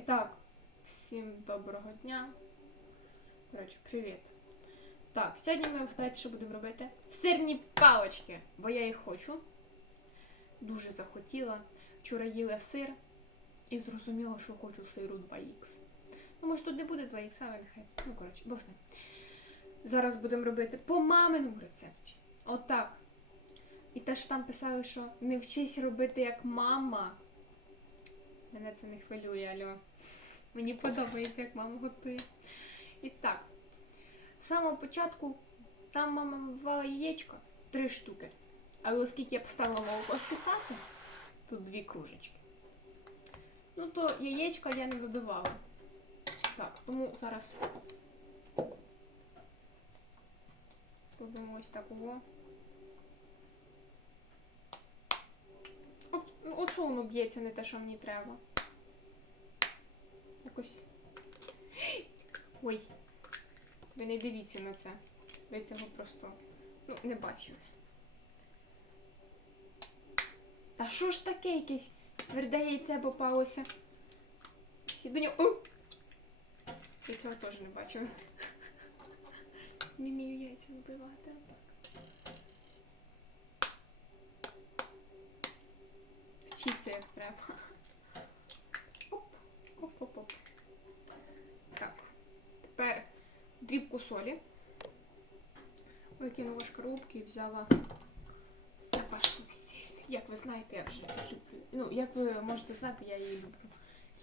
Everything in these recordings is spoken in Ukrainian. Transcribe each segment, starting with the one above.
І так, всім доброго дня. Коротше, привіт. Так, сьогодні ми вгадайте, що будемо робити? Сирні палочки, бо я їх хочу. Дуже захотіла. Вчора їла сир і зрозуміла, що хочу сиру 2х. Ну, може, тут не буде 2х, але нехай. Ну, коротше, з ним. Зараз будемо робити по маминому рецепті. Отак. І те, що там писали, що не вчись робити як мама. Мене це не хвилює, альо. Мені подобається, як мама готує. І так, з самого початку там мама вивала яєчко, три штуки. Але оскільки я поставила молоко скисати, тут дві кружечки. Ну то яєчко я не вибивала. Так, тому зараз робимо ось такого. От, ну, що воно б'ється, не те, що мені треба. Якось. Ой. Ви не дивіться на це. Ви цього просто ну, не бачили. Та що ж таке якесь тверде яйце попалося? До нього. О! Я цього теж не бачила. Не вмію яйця вбивати. Вчіться як треба. Оп, оп, оп, оп. Так. Тепер дрібку солі. Викинула шкарубки і взяла запашну сіль. Як ви знаєте, я вже люблю. Ну, як ви можете знати, я її люблю.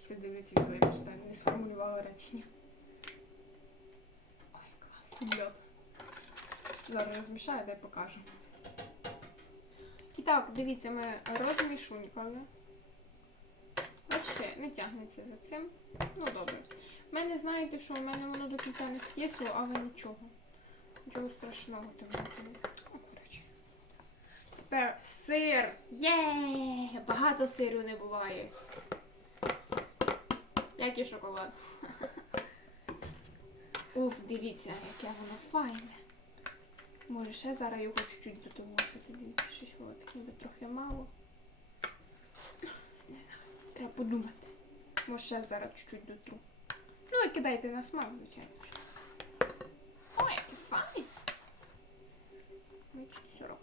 Хто дивиться відео, я просто не сформулювала речення. Ой, клас, льот. Зараз розмішаю, дай покажу. Так, дивіться, ми розмішунькали. Бачите, не тягнеться за цим. Ну, добре. В мене, знаєте, що в мене воно до кінця не скисло, але нічого. Нічого страшного тим не. О, коротше. Тепер сир. Є! Багато сиру не буває. Як і шоколад. Уф, дивіться, яке воно файне. Може, ще зараз його чуть-чуть додоносити. Дивіться, щось воно таке ніби трохи мало. Не знаю, треба подумати. Може, ще зараз чуть-чуть дотру. Ну і кидайте на смак, звичайно. ж. Ой, який файний. Значить, 40.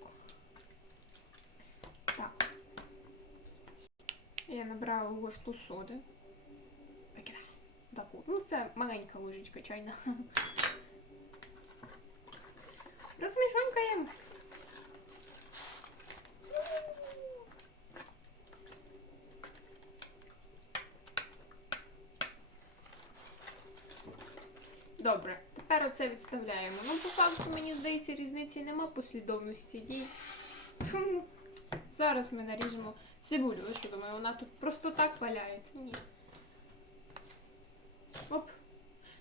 Так. Я набрала ложку соди. Викидаю. Таку. Ну, це маленька ложечка чайна. Розмішунькаємо. Добре, тепер оце відставляємо. Ну, по факту, мені здається, різниці нема послідовності дій. Тому зараз ми наріжемо цибулю. Ви що думаю, вона тут просто так валяється? Ні. Оп.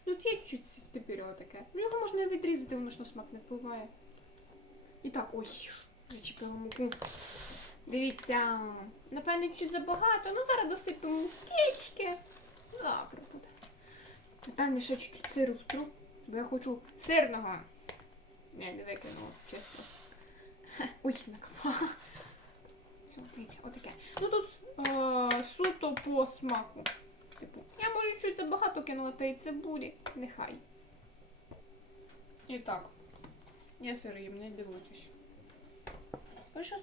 Тут є чуть тепер таке. Ну, його можна відрізати, воно ж на смак не впливає. І так, ой, зачепила муку. Дивіться, напевне, чуть забагато. Ну, зараз досипемо мукички. Добре буде. Напевне, ще чуть-чуть сиру втру, бо я хочу сирного. Не, не викинула, чесно. Ой, накопала. Все, дивіться, отаке. Ну тут е, суто по смаку. Типу, я може чуть забагато кинула тієї цибулі. Нехай. І так. Я сири їм, не дивуйтесь. Ось що.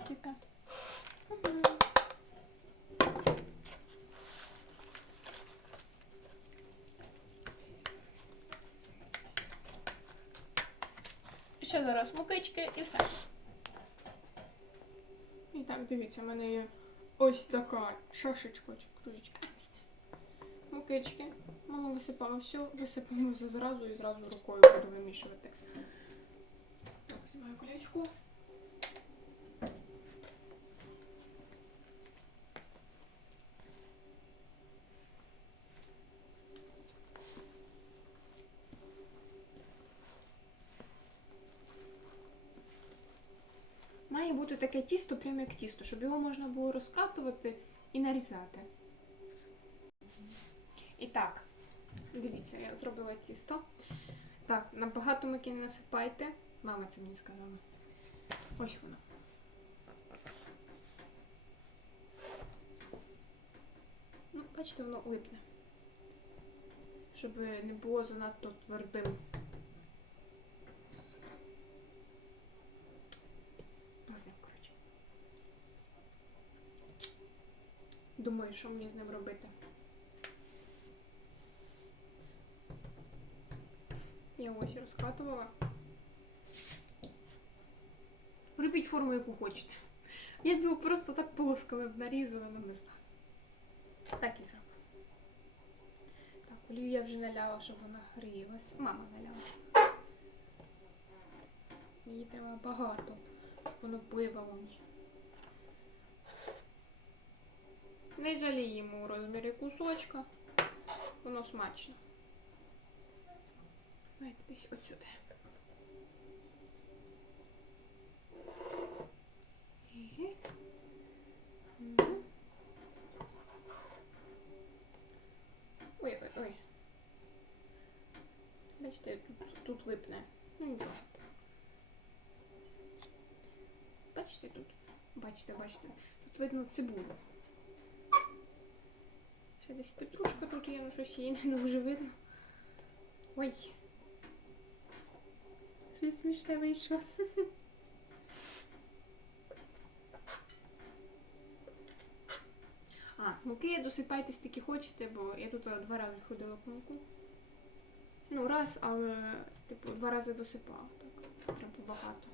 І Ще зараз мукички і все. І так, дивіться, в мене є ось така чашечка чи кружечка. Мукички. Мама висипала все, висипаємо все зразу і зразу рукою буду вимішувати. Так, знімаю колечку. Має бути таке тісто, прямо як тісто, щоб його можна було розкатувати і нарізати. І так, дивіться, я зробила тісто. Так, на багато муки не насипайте. Мама це мені сказала. Ось воно. Ну, бачите, воно липне. щоб не було занадто твердим. Пласним, коротше. Думаю, що мені з ним робити. Я ось розкатувала. Робіть форму, яку хочете. Я б його просто так полоскала б нарізала, ну не знаю. Так і зроблю. Так, олію я вже наляла, щоб вона грілась. Мама наляла. Її треба багато, щоб воно пливало мені. Не жаліємо у розмірі кусочка. Воно смачно. Давайте десь отсюди. Ой, ой, ой. Бачите, тут, тут липне. Ну нічого. Бачите тут? Бачите, бачите. Тут видно цибулю. Ще десь петрушка тут є, ну щось її не дуже видно. Ой. Щось смішне вийшло. А, муки досипайте стільки хочете, бо я тут два рази ходила по муку. Ну, раз, але, типу, два рази досипала. Так, прям багато.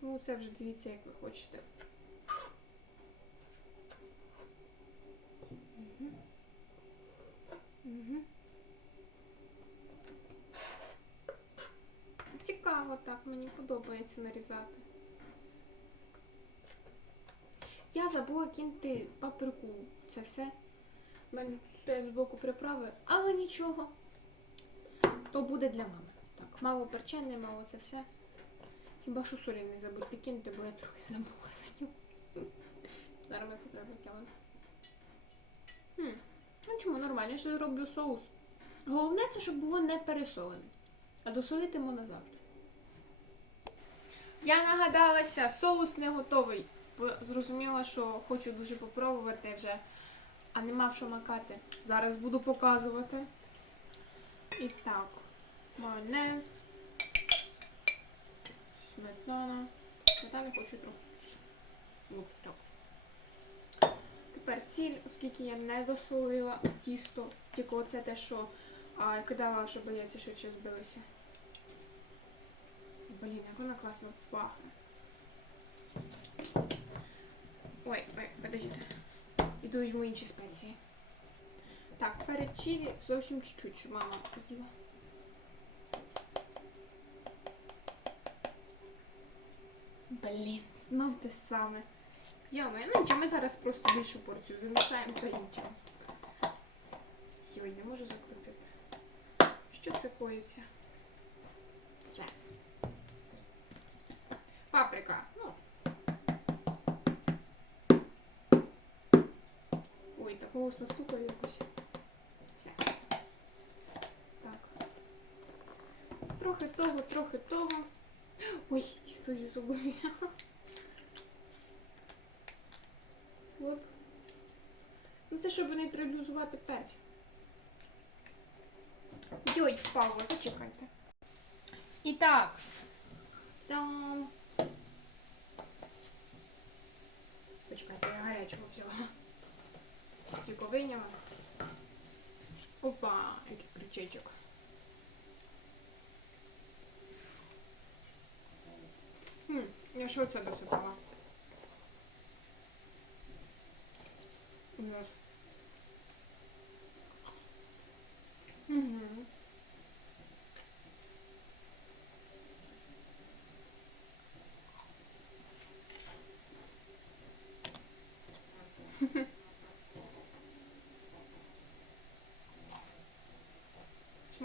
Ну, це вже дивіться, як ви хочете. Угу. Угу. Це цікаво так, мені подобається нарізати. Я забула кинути паприку. Це все. У мене стоять збоку приправи, але нічого. То буде для мами. Так, мало перчене, мало це все. Хіба що солі не забудьте кинути, бо я трохи забула за нього. Зараз ми кинути. Хм. Ну чому нормально, я зроблю соус. Головне це, щоб було не пересолене. А досолити можна завтра. Я нагадалася, соус не готовий. Зрозуміла, що хочу дуже попробувати вже, а нема в що макати. Зараз буду показувати. І так, майонез, сметана. Сметани хочу трохи. Так. Тепер сіль, оскільки я не досолила тісто, тільки оце те, що а, кидала, щоб яйця швидше збилися. Вона класно пахне. Ой, ой, подождите. Іду візьму інші спеції. Так, перед чилі зовсім чуть-чуть, мама хотіла. Блін, знов те саме. Йоме, ну нічого, ми зараз просто більшу порцію замішаємо та нічого. Йой, не можу закрутити. Що це коїться? Все. Паприка. Ну, Ой, так голосно стукає якось. Все. Так. Трохи того, трохи того. Ой, тісто зі собою взяла. От. Ну це щоб нейтралізувати перець. Йой, впало, зачекайте. І так. Там. Почекайте, я гарячого взяла. Тільки вийняла. Опа, який крючечок. Хм, я що це досипала? Ужас. Угу.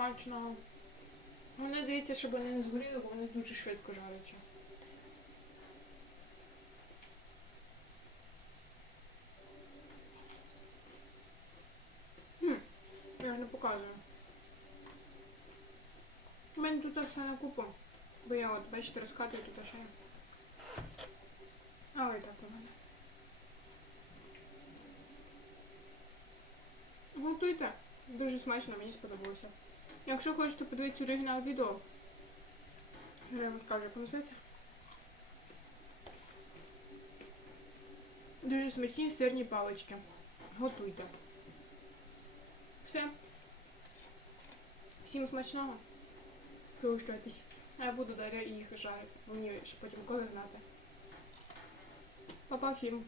Смачно. Вони дивіться, щоб вони не згоріли, бо вони дуже швидко жаряться. Хм, я ж не показую. У мене тут все на купу. Бо я от, бачите, розкатую тут ще. А ой так у мене. Готуйте. Дуже смачно, мені сподобалося. Якщо хочете подивитися оригінал відео, я вам скажу, як воно. Дуже смачні сирні палички. Готуйте. Все. Всім смачного. Пригощайтесь. А я буду далі їх жарити. Мені ще потім коли знати. Папа всім.